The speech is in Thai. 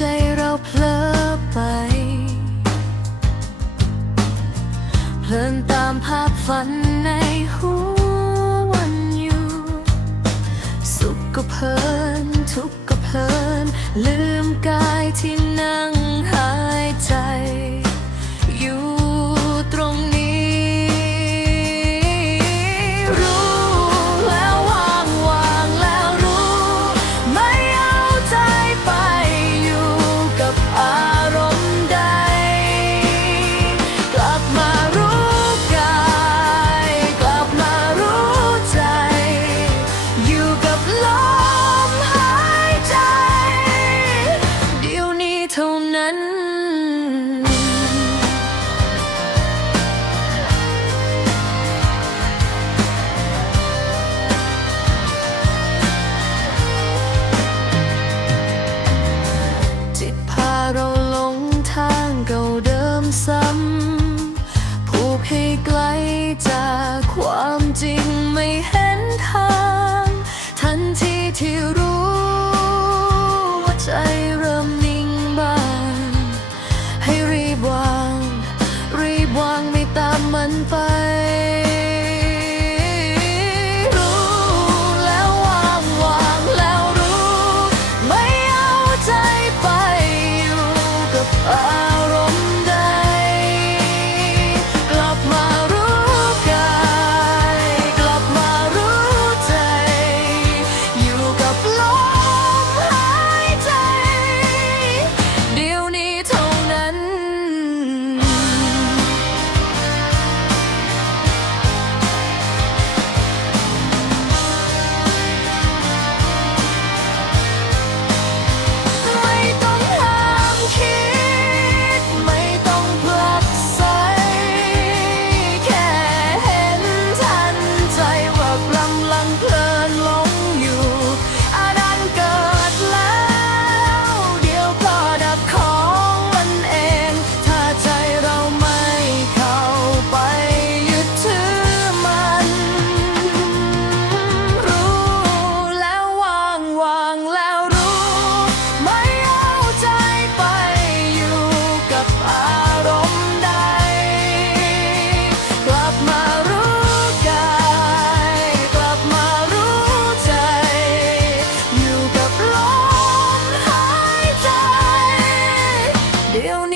ใจเราเพลอไป เพลินตามภาพฝันในหัววันอยู่ สุขก็เพลิน ทุกข์ก็เพลิน ลืมกายที่ันไป don't need